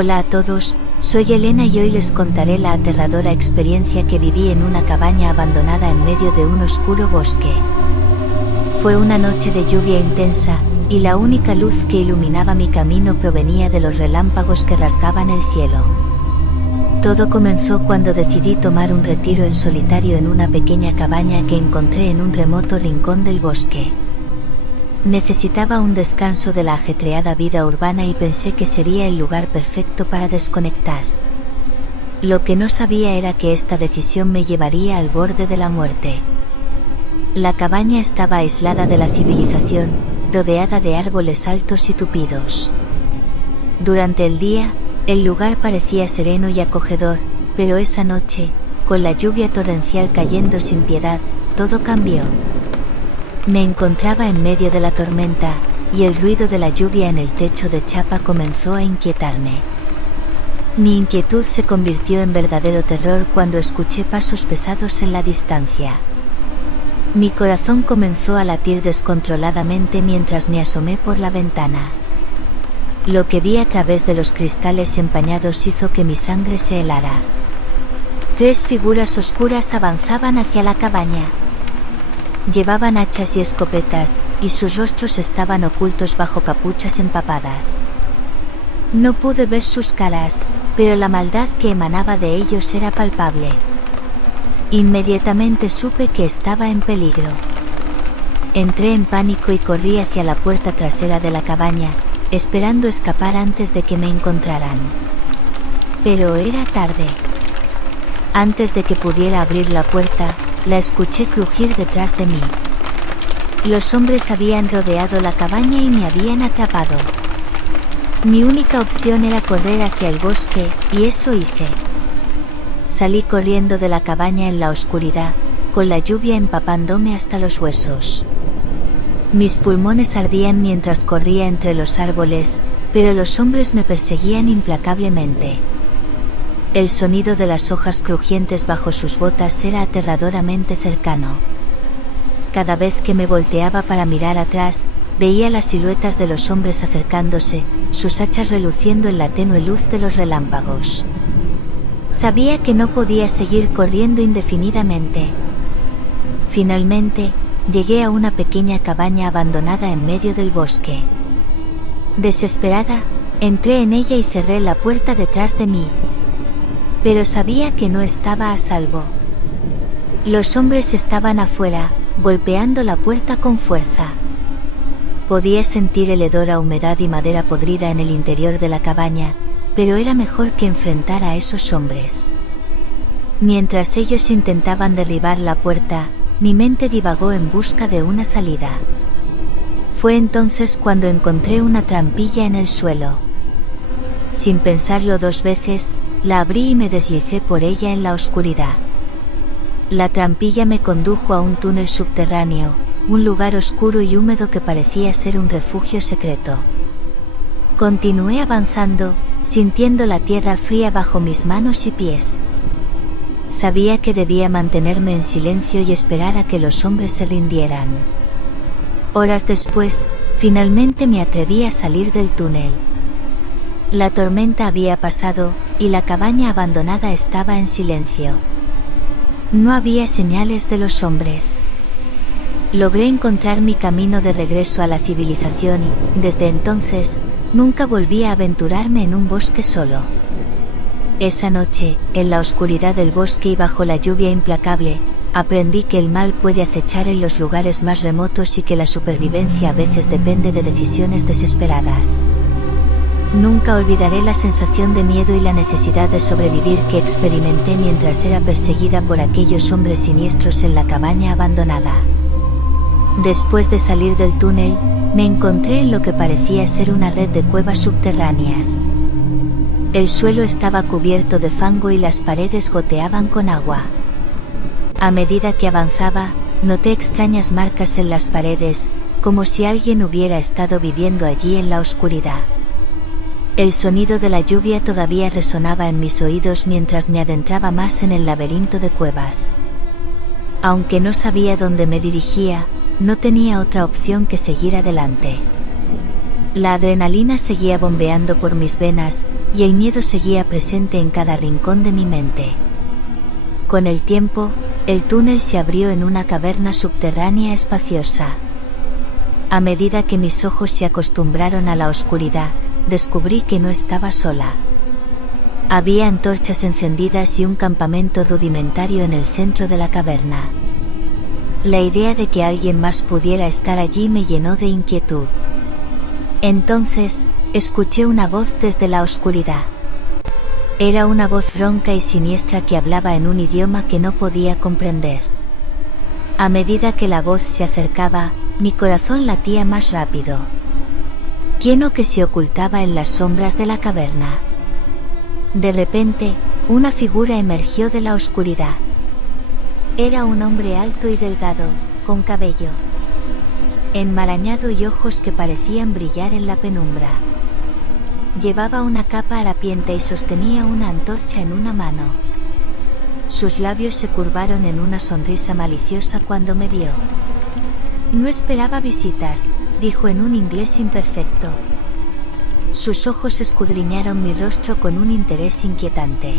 Hola a todos, soy Elena y hoy les contaré la aterradora experiencia que viví en una cabaña abandonada en medio de un oscuro bosque. Fue una noche de lluvia intensa, y la única luz que iluminaba mi camino provenía de los relámpagos que rasgaban el cielo. Todo comenzó cuando decidí tomar un retiro en solitario en una pequeña cabaña que encontré en un remoto rincón del bosque. Necesitaba un descanso de la ajetreada vida urbana y pensé que sería el lugar perfecto para desconectar. Lo que no sabía era que esta decisión me llevaría al borde de la muerte. La cabaña estaba aislada de la civilización, rodeada de árboles altos y tupidos. Durante el día, el lugar parecía sereno y acogedor, pero esa noche, con la lluvia torrencial cayendo sin piedad, todo cambió. Me encontraba en medio de la tormenta, y el ruido de la lluvia en el techo de chapa comenzó a inquietarme. Mi inquietud se convirtió en verdadero terror cuando escuché pasos pesados en la distancia. Mi corazón comenzó a latir descontroladamente mientras me asomé por la ventana. Lo que vi a través de los cristales empañados hizo que mi sangre se helara. 3 figuras oscuras avanzaban hacia la cabaña. Llevaban hachas y escopetas, y sus rostros estaban ocultos bajo capuchas empapadas. No pude ver sus caras, pero la maldad que emanaba de ellos era palpable. Inmediatamente supe que estaba en peligro. Entré en pánico y corrí hacia la puerta trasera de la cabaña, esperando escapar antes de que me encontraran. Pero era tarde. Antes de que pudiera abrir la puerta, la escuché crujir detrás de mí. Los hombres habían rodeado la cabaña y me habían atrapado. Mi única opción era correr hacia el bosque, y eso hice. Salí corriendo de la cabaña en la oscuridad, con la lluvia empapándome hasta los huesos. Mis pulmones ardían mientras corría entre los árboles, pero los hombres me perseguían implacablemente. El sonido de las hojas crujientes bajo sus botas era aterradoramente cercano. Cada vez que me volteaba para mirar atrás, veía las siluetas de los hombres acercándose, sus hachas reluciendo en la tenue luz de los relámpagos. Sabía que no podía seguir corriendo indefinidamente. Finalmente, llegué a una pequeña cabaña abandonada en medio del bosque. Desesperada, entré en ella y cerré la puerta detrás de mí. Pero sabía que no estaba a salvo. Los hombres estaban afuera, golpeando la puerta con fuerza. Podía sentir el hedor a humedad y madera podrida en el interior de la cabaña, pero era mejor que enfrentar a esos hombres. Mientras ellos intentaban derribar la puerta, mi mente divagó en busca de una salida. Fue entonces cuando encontré una trampilla en el suelo. Sin pensarlo 2 veces, la abrí y me deslicé por ella en la oscuridad. La trampilla me condujo a un túnel subterráneo, un lugar oscuro y húmedo que parecía ser un refugio secreto. Continué avanzando, sintiendo la tierra fría bajo mis manos y pies. Sabía que debía mantenerme en silencio y esperar a que los hombres se rindieran. Horas después, finalmente me atreví a salir del túnel. La tormenta había pasado, y la cabaña abandonada estaba en silencio. No había señales de los hombres. Logré encontrar mi camino de regreso a la civilización y, desde entonces, nunca volví a aventurarme en un bosque solo. Esa noche, en la oscuridad del bosque y bajo la lluvia implacable, aprendí que el mal puede acechar en los lugares más remotos y que la supervivencia a veces depende de decisiones desesperadas. Nunca olvidaré la sensación de miedo y la necesidad de sobrevivir que experimenté mientras era perseguida por aquellos hombres siniestros en la cabaña abandonada. Después de salir del túnel, me encontré en lo que parecía ser una red de cuevas subterráneas. El suelo estaba cubierto de fango y las paredes goteaban con agua. A medida que avanzaba, noté extrañas marcas en las paredes, como si alguien hubiera estado viviendo allí en la oscuridad. El sonido de la lluvia todavía resonaba en mis oídos mientras me adentraba más en el laberinto de cuevas. Aunque no sabía dónde me dirigía, no tenía otra opción que seguir adelante. La adrenalina seguía bombeando por mis venas, y el miedo seguía presente en cada rincón de mi mente. Con el tiempo, el túnel se abrió en una caverna subterránea espaciosa. A medida que mis ojos se acostumbraron a la oscuridad, descubrí que no estaba sola. Había antorchas encendidas y un campamento rudimentario en el centro de la caverna. La idea de que alguien más pudiera estar allí me llenó de inquietud. Entonces, escuché una voz desde la oscuridad. Era una voz ronca y siniestra que hablaba en un idioma que no podía comprender. A medida que la voz se acercaba, mi corazón latía más rápido. ¿Quién o qué se ocultaba en las sombras de la caverna? De repente, una figura emergió de la oscuridad. Era un hombre alto y delgado, con cabello enmarañado y ojos que parecían brillar en la penumbra. Llevaba una capa harapienta y sostenía una antorcha en una mano. Sus labios se curvaron en una sonrisa maliciosa cuando me vio. No esperaba visitas, dijo en un inglés imperfecto. Sus ojos escudriñaron mi rostro con un interés inquietante.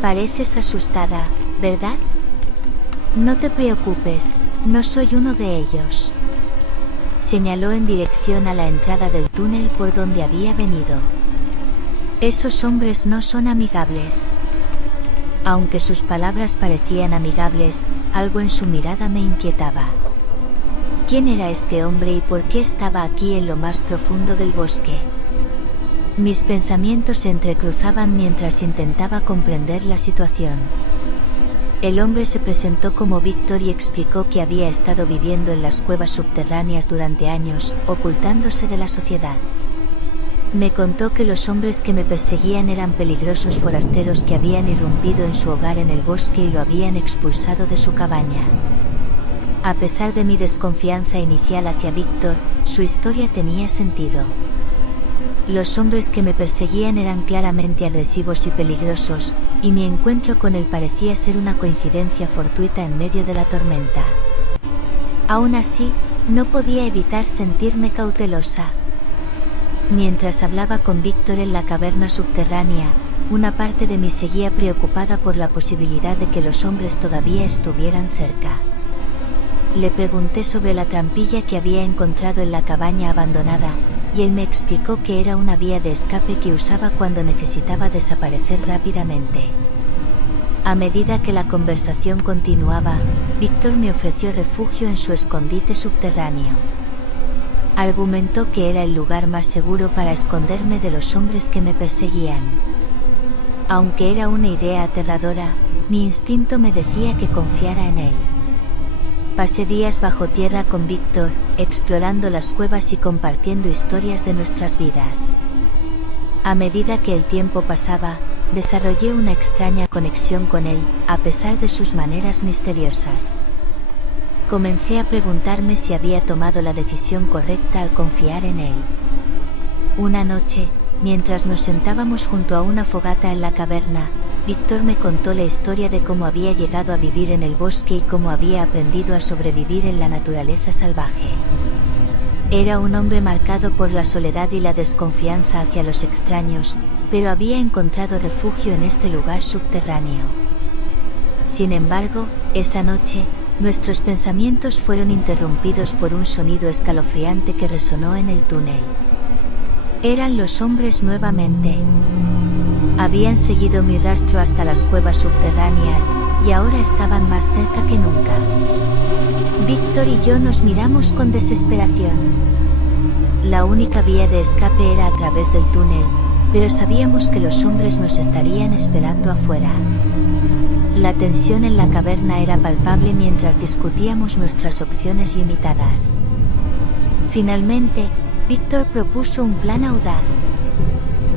Pareces asustada, ¿verdad? No te preocupes, no soy uno de ellos. Señaló en dirección a la entrada del túnel por donde había venido. Esos hombres no son amigables. Aunque sus palabras parecían amigables, algo en su mirada me inquietaba. ¿Quién era este hombre y por qué estaba aquí en lo más profundo del bosque? Mis pensamientos se entrecruzaban mientras intentaba comprender la situación. El hombre se presentó como Víctor y explicó que había estado viviendo en las cuevas subterráneas durante años, ocultándose de la sociedad. Me contó que los hombres que me perseguían eran peligrosos forasteros que habían irrumpido en su hogar en el bosque y lo habían expulsado de su cabaña. A pesar de mi desconfianza inicial hacia Víctor, su historia tenía sentido. Los hombres que me perseguían eran claramente agresivos y peligrosos, y mi encuentro con él parecía ser una coincidencia fortuita en medio de la tormenta. Aún así, no podía evitar sentirme cautelosa. Mientras hablaba con Víctor en la caverna subterránea, una parte de mí seguía preocupada por la posibilidad de que los hombres todavía estuvieran cerca. Le pregunté sobre la trampilla que había encontrado en la cabaña abandonada, y él me explicó que era una vía de escape que usaba cuando necesitaba desaparecer rápidamente. A medida que la conversación continuaba, Víctor me ofreció refugio en su escondite subterráneo. Argumentó que era el lugar más seguro para esconderme de los hombres que me perseguían. Aunque era una idea aterradora, mi instinto me decía que confiara en él. Pasé días bajo tierra con Víctor, explorando las cuevas y compartiendo historias de nuestras vidas. A medida que el tiempo pasaba, desarrollé una extraña conexión con él, a pesar de sus maneras misteriosas. Comencé a preguntarme si había tomado la decisión correcta al confiar en él. Una noche, mientras nos sentábamos junto a una fogata en la caverna, Víctor me contó la historia de cómo había llegado a vivir en el bosque y cómo había aprendido a sobrevivir en la naturaleza salvaje. Era un hombre marcado por la soledad y la desconfianza hacia los extraños, pero había encontrado refugio en este lugar subterráneo. Sin embargo, esa noche, nuestros pensamientos fueron interrumpidos por un sonido escalofriante que resonó en el túnel. Eran los hombres nuevamente. Habían seguido mi rastro hasta las cuevas subterráneas, y ahora estaban más cerca que nunca. Víctor y yo nos miramos con desesperación. La única vía de escape era a través del túnel, pero sabíamos que los hombres nos estarían esperando afuera. La tensión en la caverna era palpable mientras discutíamos nuestras opciones limitadas. Finalmente, Víctor propuso un plan audaz.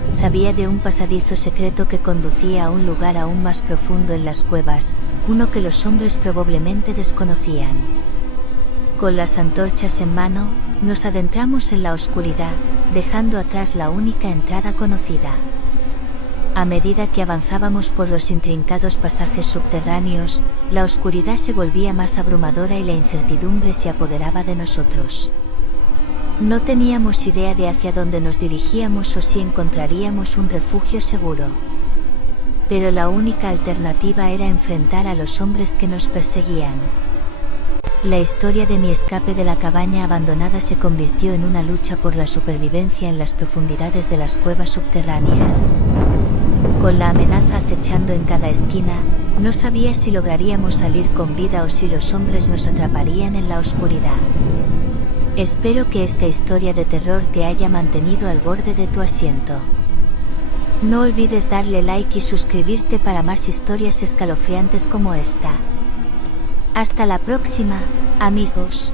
Sabía de un pasadizo secreto que conducía a un lugar aún más profundo en las cuevas, uno que los hombres probablemente desconocían. Con las antorchas en mano, nos adentramos en la oscuridad, dejando atrás la única entrada conocida. A medida que avanzábamos por los intrincados pasajes subterráneos, la oscuridad se volvía más abrumadora y la incertidumbre se apoderaba de nosotros. No teníamos idea de hacia dónde nos dirigíamos o si encontraríamos un refugio seguro. Pero la única alternativa era enfrentar a los hombres que nos perseguían. La historia de mi escape de la cabaña abandonada se convirtió en una lucha por la supervivencia en las profundidades de las cuevas subterráneas. Con la amenaza acechando en cada esquina, no sabía si lograríamos salir con vida o si los hombres nos atraparían en la oscuridad. Espero que esta historia de terror te haya mantenido al borde de tu asiento. No olvides darle like y suscribirte para más historias escalofriantes como esta. Hasta la próxima, amigos.